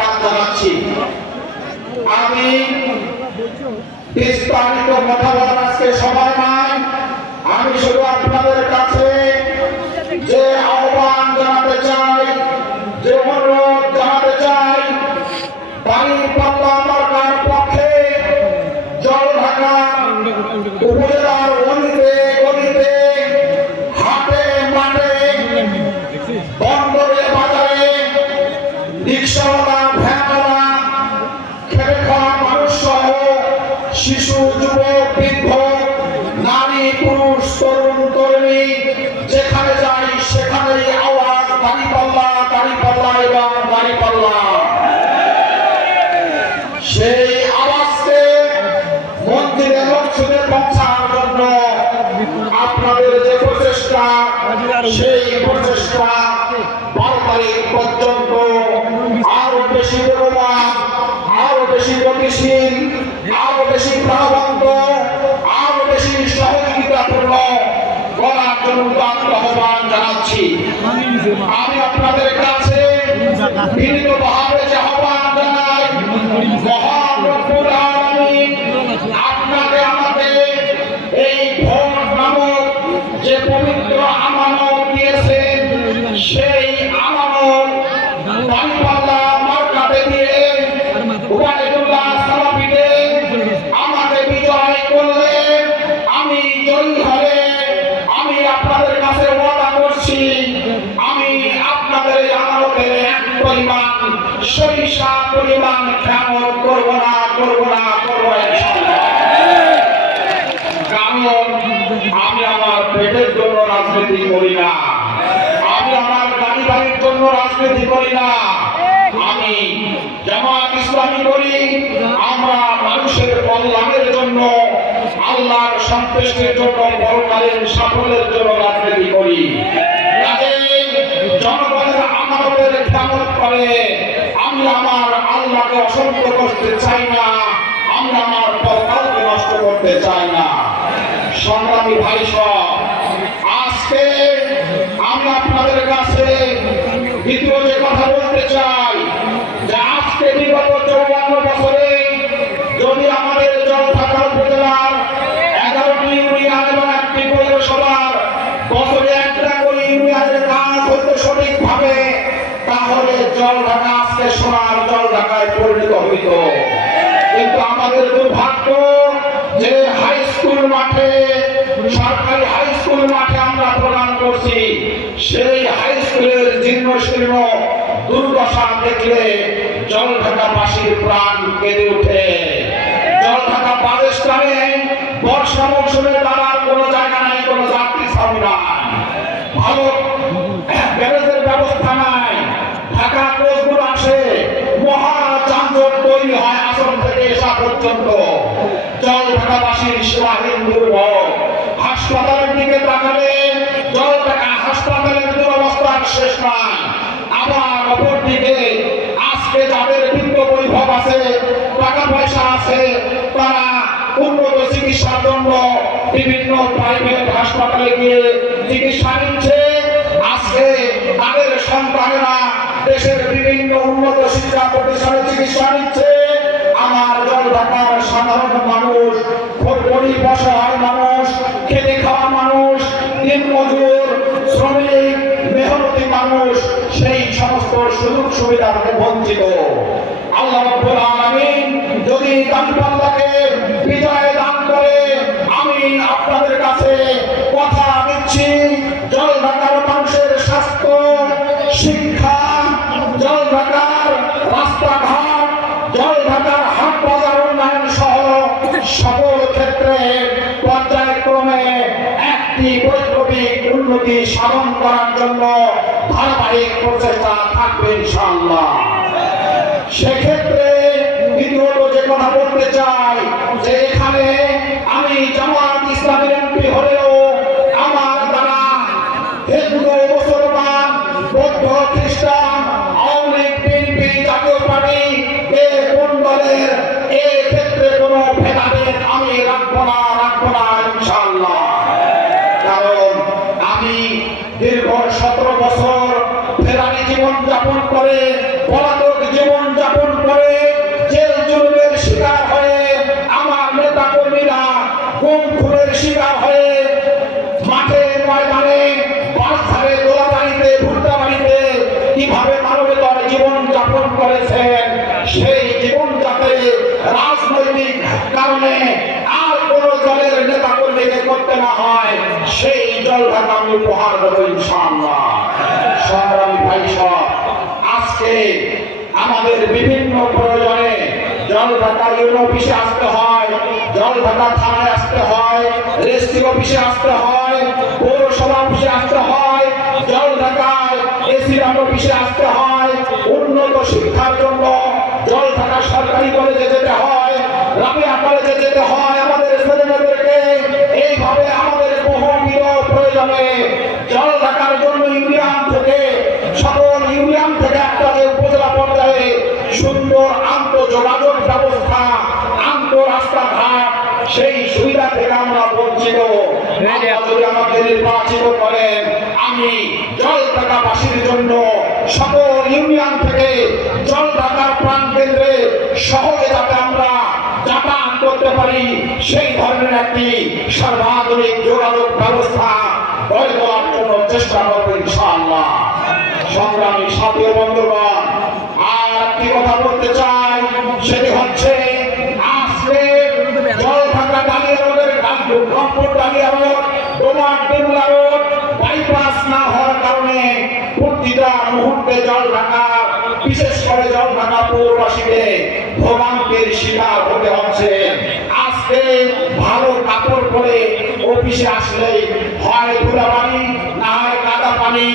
আহ্বান জানাচ্ছি। আমি বিস্তারিত কথা বলার আজকে সময় নাই, আমি শুধু আপনাদের কাছে যে আহ্বান জানাতে চাই, যে অনুরোধ জানাতে চাই, দাঁড়িপাল্লা মার্কার পক্ষে জলঢাকা উপজেলার গলিতে গলিতে, হাটে মাঠে, বন্দরে বাজারে, রিক্সাওয়ালা, ভ্যানওয়ালা, খেটে খাওয়া মানুষ সহ শিশু, যুবক, বৃদ্ধ, নারী, পুরুষ, তরুণ, তরুণী, যেখানে যাই সেখানেই আওয়াজ দাঁড়িপাল্লা, দাঁড়িপাল্লা এবং দাঁড়িপাল্লা। সেই আওয়াজকে মন্দিরে মকসুদে পৌঁছার জন্য আপনাদের যে প্রচেষ্টা, সেই প্রচেষ্টা 12 তারিখ পর্যন্ত আরো বেশি বেগবান, আরো বেশি গতিশীল, আরো বেশি প্রাণবন্ত, আরো বেশি সহযোগিতাপূর্ণ করার জন্য আহ্বান জানাচ্ছি। আমি আপনাদের কাছে বিনীতভাবে যে আহ্বান জানাই, মহান রব্বুল আলামিন আপনাকে আমাকে এই ভোট নামক যে পবিত্র আমানত দিয়েছেন, সেই আমানত দাঁড়িপাল্লা মার্কাতে দিয়ে উবাইদুল্লাহ সালাফিতে আমাকে বিজয় করলে, আমি জয়ী হলে আমি আপনাদের কাছে ওয়াদা করছি, আমি আপনাদের এই আমানতের এক পরিমাণ সরিষা পরিমাণ খেয়ানত করব না, করব না, করব না ইনশাআল্লাহ। কারণ আমি আমার পেটের জন্য রাজনীতি করি না, আমি আমার গাড়ি বাড়ির জন্য রাজনীতি করি না, আমি জামাত ইসলামী করি। আমরা মানুষের কল্যাণের জন্য, আল্লাহর সন্তুষ্টির জন্য, পরকালীন সাফল্যের জন্য রাজনীতি করি। কাজেই জনগণের আমানতের খেয়ানত করে আমি আমার আল্লাহকে অসন্ত করতে চাই না, আমি আমার পরকালকে নষ্ট করতে চাই না। সংগ্রামী ভাই সব, আজকে আমি আপনাদের কাছে দ্বিতীয় যে কথা বলতে চাই, যে আজকে বিগত 54 বছরে যদি আমাদের জলঢাকা উপজেলার 11টি ইউনিয়ন এবং 1টি পৌরসভার বছরে একটা করে ইউনিয়নের কাজ হতো সঠিকভাবে, তাহলে জলঢাকা আজকে সোনার জলঢাকায় পরিণত হইত। কিন্তু আমাদের দুর্ভাগ্য যে হাই স্কুল মাঠে, সরকারি হাই স্কুল মাঠে আমরা প্রদান করছি, সেই হাই স্কুলের জীর্ণ শীর্ণ দুর্দশা দেখলে জলঢাকাবাসীর প্রাণ কেঁদে ওঠে। জলঢাকা বাস স্ট্যান্ডে বর্ষা মৌসুমে দাঁড়ার কোনো জায়গা নাই, কোনো যাত্রী ছাউনি নাই, ভালো ব্যারেজের ব্যবস্থা নাই, ঢাকা কোচগুলো আসে, মহা যানজট তৈরি হয় আসন থেকে এসা পর্যন্ত। জলঢাকাবাসীর সেবাহীন দুর্ভোগ, হাসপাতালের দিকে তাকালে জলঢাকা হাসপাতালের দুরবস্থার শেষ নাই। আবার অপরদিকে আজকে যাদের বিত্ত বৈভব আছে, টাকা পয়সা আছে, তারা উন্নত চিকিৎসার জন্য বিভিন্ন প্রাইভেট হাসপাতালে গিয়ে চিকিৎসা নিচ্ছে। আজকে তাদের সন্তানেরা দেশের বিভিন্ন উন্নত শিক্ষা প্রতিষ্ঠানে চিকিৎসা নিচ্ছে। আমার জলঢাকার সাধারণ মানুষ, গরিব অসহায় মানুষ, খেটে খাওয়া মানুষ, দিনমজুর, শ্রমিক, মেহনতি মানুষ সেই সমস্ত সুযোগ সুবিধা থেকে বঞ্চিত। আল্লাহ রাব্বুল আলামিন যদি দাঁড়িপাল্লাকে বিজয় দান করে, আমি আপনাদের কাছে কথা দিচ্ছি, জলঢাকার মানুষের স্বাস্থ্য, শিক্ষা, জলঢাকার রাস্তাঘাট, জলঢাকার হাট বাজার উন্নয়ন সহ সকল ক্ষেত্রে পর্যায়ক্রমে একটি বৈপ্লবিক উন্নতি সাধন করার জন্য ধারাবাহিক প্রচেষ্টা থাকবে ইনশাআল্লাহ। সেক্ষেত্রে দ্বিতীয়ত যে কথা বলতে চাই, যে এখানে আমি জামাত ইসলামের এমপি হলেও আমার দ্বারা হিন্দু, মুসলমান, বৌদ্ধ, খ্রিস্টান, আওয়ামী লীগ, বিএনপি, জাতীয় পার্টি, কোন দলের ক্ষেত্রে কোনো ভেদাভেদ আমি রাখবো না ইনশাআল্লাহ। কারণ আমি দীর্ঘ 17 বছর ফেরানি জীবন যাপন করে, পলাতক জীবন যাপন যাপন করেছেন সেই জীবন যাতে রাজনৈতিক কারণে আর কোন দলের নেতা কর্মীকে করতে না হয় সেই জলঢাকা আমি উপহার দেবো ইনশাআল্লাহ। সংগ্রামী ভাই সব, আজকে আমাদের বিভিন্ন প্রয়োজনে জলঢাকা ইউনিয়ন অফিসে আসতে হয়, জলঢাকা থানায় আসতে হয়, রেজিস্ট্রি অফিসে আসতে হয়, পৌরসভা অফিসে আসতে হয়, জলঢাকায় এসিরাম অফিসে আসতে হয়, উন্নত শিক্ষার জন্য জলঢাকা সরকারি কলেজে যেতে হয়, রাবিয়া কলেজে যেতে হয় আমাদের ছেলেমেয়েদেরকে। এইভাবে আমাদের বহুবিধ প্রয়োজনে জলঢাকার জন্য ইউনিয়ন থেকে সকল ইউনিয়ন থেকে একটা যে উপজেলা পর্যায়ে সুন্দর আন্তঃযোগাযোগ ব্যবস্থা, রাস্তাঘাট, সেই সুবিধা থেকে আমরা বঞ্চিত। যদি আমাকে নির্বাচিত করেন, আমি জলঢাকাবাসীর জন্য সকল ইউনিয়ন থেকে জলঢাকার প্রাণ কেন্দ্রে সহজে যাতে আমরা যাতায়াত করতে পারি সেই ধরনের একটি সর্বাধুনিক যোগাযোগ ব্যবস্থা গড়ে তোলার জন্য চেষ্টা করবো ইনশাআল্লাহ। সংগ্রামী সাথী ও বন্ধুগণ, আর একটি কথা বলতে চাই, সেটি হচ্ছে আজকে জলঢাকা ডালিয়া রোডের Rangpur dahlia road, Doma road bypass না হওয়ার কারণে প্রতিটা মুহূর্তে জলঢাকা, বিশেষ করে জলঢাকা পৌরবাসীকে ভোগান্তির শিকার হতে হচ্ছে। আজকে ভালো কাপড় পরে অফিসে আসলে হয় ধুলাবাড়ি না হয় কাদা পানি,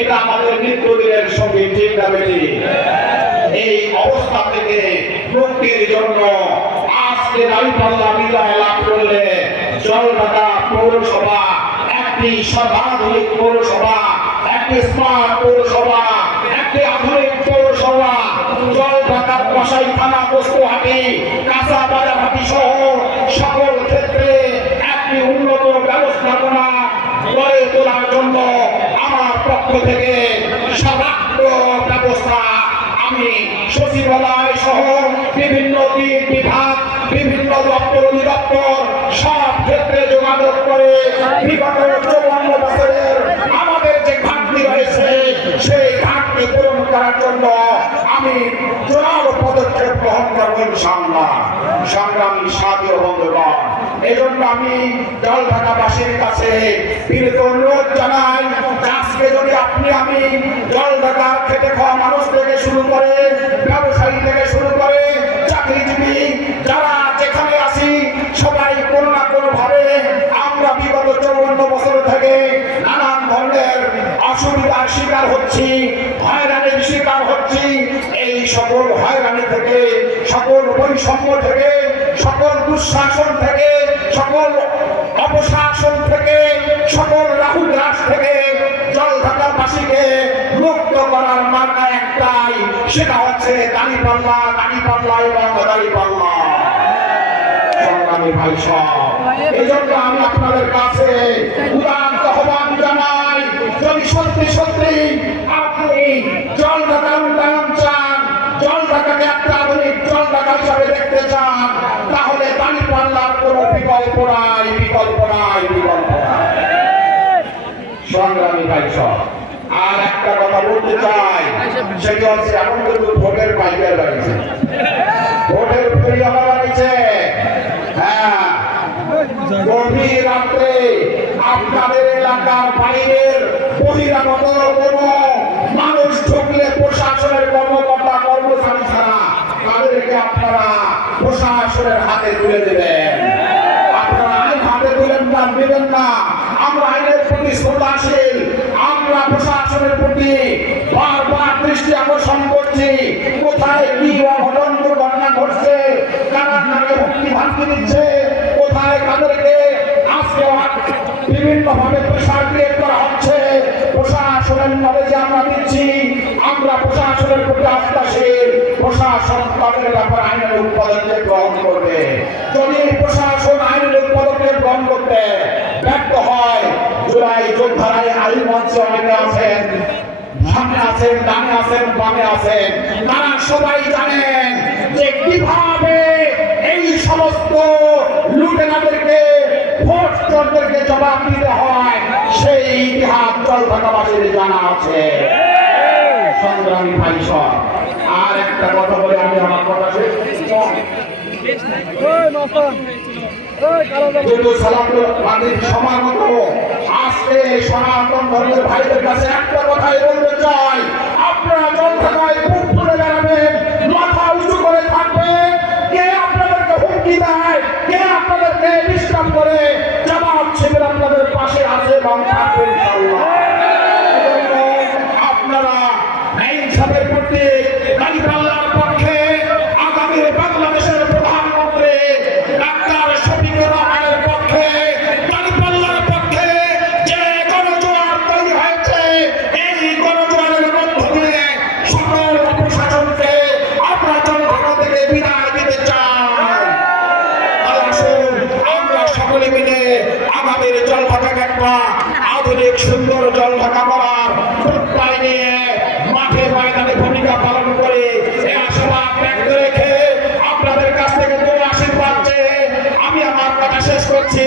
এটা আমাদের নিত্যদিনের সঙ্গে ঠিক না বেশি। এই অবস্থা থেকে মুক্তির জন্য আজকে দাঁড়িপাল্লা বিজয় লাভ করলে জলঢাকা পৌরসভা একটি সর্বাধুনিক পৌরসভা, একটি স্মার্ট পৌরসভা, একটি আধুনিক পৌরসভা, জলঢাকার কসাই থানা, বস্তুহাটি, কাঁচা বাজার হাটি সহ সকল ক্ষেত্রে একটি উন্নত ব্যবস্থাপনা গড়ে তোলার জন্য আমার পক্ষ থেকে সর্বাত্মক ব্যবস্থা আমি সচিবালয় সহ বিভিন্ন বিভাগ, বিভিন্ন দপ্তর অধিদপ্তর সব ক্ষেত্রে যোগাযোগ করে বিগত 54 বছরের আমাদের যে ঘাটতি রয়েছে সেই ঘাটতি পূরণ করার জন্য আমি জোরালো পদক্ষেপ গ্রহণ করবো ইনশাআল্লাহ। সংগ্রামী সাথী ও বন্ধুগণ, এই জন্য আমি জলঢাকাবাসীর কাছে বিনীত অনুরোধ জানাই, আজকে যদি আপনি আমি জলঢাকার খেটে খাওয়া মানুষ থেকে শুরু করে ব্যবসায়ী থেকে শুরু করে চাকরিজীবী যারা যেখানে আছি সবাই কোনো না কোনো ভাবে আমরা বিগত 54 বছর থেকে নানান ধরনের অসুবিধার শিকার হচ্ছি, হয়রানির শিকার হচ্ছি। এই সকল হয়রানি থেকে, সকল বৈষম্য থেকে, সকল দুঃশাসন থেকে, সকল অপশাসন থেকে, সকল রাহুল রাজ থেকে জলঢাকাবাসীকে মুক্ত করার মার্কা একটাই, সেটা হচ্ছে দাঁড়িপাল্লা, দাঁড়িপাল্লা এবং দাঁড়িপাল্লা। সংগ্রামী ভাই সব, এই জন্য আমি আপনাদের কাছে উদাত্ত আহ্বান জানাই, যদি সত্যি সত্যি আপনি জলঢাকা উন্নয়ন চান, জলঢাকাকে একটা আধুনিক জলঢাকা হিসাবে দেখতে চান, তাহলে দাঁড়িপাল্লার কোনো বিকল্প নাই, বিকল্প নাই, বিকল্প নাই। সংগ্রামী ভাই সব, আর একটা কথা বলতে চাই, সেটি হচ্ছে এখন কিন্তু ভোটের পাইকার বাড়িছে, ভোটের ফেরিওয়ালা বাড়িছে। হ্যাঁ, গভীর রাত্রে আপনাদের এলাকার বাইরের বহিরাগত কোন মানুষ ঢুকলে প্রশাসনের কর্মকর্তা কর্মচারী ছাড়া তাদেরকে আপনারা প্রশাসনের হাতে তুলে দেবেন। আপনারা আইন হাতে তুলেন না, দেবেন না। আমরা আইনের প্রতি শ্রদ্ধাশীল, আমরা প্রশাসনের প্রতি বারবার দৃষ্টি আকর্ষণ করছি। কোথায় কি অঘটন দুর্ঘটনা ঘটছে, কারা কাকে হুমকি ভাঙতি দিচ্ছে, কোথায় কাদেরকে আজকে বিভিন্ন ভাবে প্রেসার ক্রিয়েট করা হচ্ছে, প্রশাসনের নলেজে আমরা দিচ্ছি। আমরা প্রশাসনের প্রতি আস্থাশীল, প্রশাসন তাদের ব্যাপারে আইনের পদক্ষেপ গ্রহণ করবে। যদি প্রশাসন আইনের পদক্ষেপ গ্রহণ করতে ব্যর্থ হয়, জুলাই যোদ্ধারাই আইন মঞ্চে অনেকে আছেন, সামনে আছেন, ডানে আছেন, বামে আছেন, তারা সবাই জানেন যে কিভাবে এই সমস্ত লুটেরাদেরকে, ভোট চোরদেরকে জবাব দিতে হয়, সেই ইতিহাস জলঢাকাবাসীর জানা আছে। সংগ্রামী ভাই সব, আর একটা কথা বলে আমি আমার কথা শেষ করছি। কিন্তু সালাতুল সময় মতো আজকে সনাতন ধর্মের ভাইদের কাছে একটা কথাই বলতে চাই, আপনারা জল থাকায় বুক ফুলে দাঁড়াবেন, মাথা উঁচু করে থাকবেন। কে আপনাদেরকে হুমকি দেয়, কে আপনাদেরকে ডিস্টার্ব করে, জামাত শিবির আপনাদের পাশে আছে এবং থাকবে ইনশাআল্লাহ। আপনারা ইনসাফের প্রতীক দাঁড়িপাল্লার পক্ষে আগামী বাংলাদেশের প্রধানমন্ত্রী ডাক্তার শফিকুর রহমানের পক্ষে, দাঁড়িপাল্লার পক্ষে যে গণজোয়ার তৈরি হয়েছে, এই গণজোয়ারের মধ্য দিয়ে সকল প্রশাসনকে আমরা জনগণ থেকে বিদায় দিতে চাই। আসুন আমরা সকলে মিলে আগামীর জলঢাকা একটা আধুনিক সুন্দর জলঢাকা করার প্রত্যয় নিয়ে মাঠে ময়দানে ভূমিকা পালন করে এই আশাবাদ ব্যক্ত রেখে আপনাদের কাছ থেকে দোয়া আশীর্বাদ চেয়ে আমি আমার কথা শেষ করছি।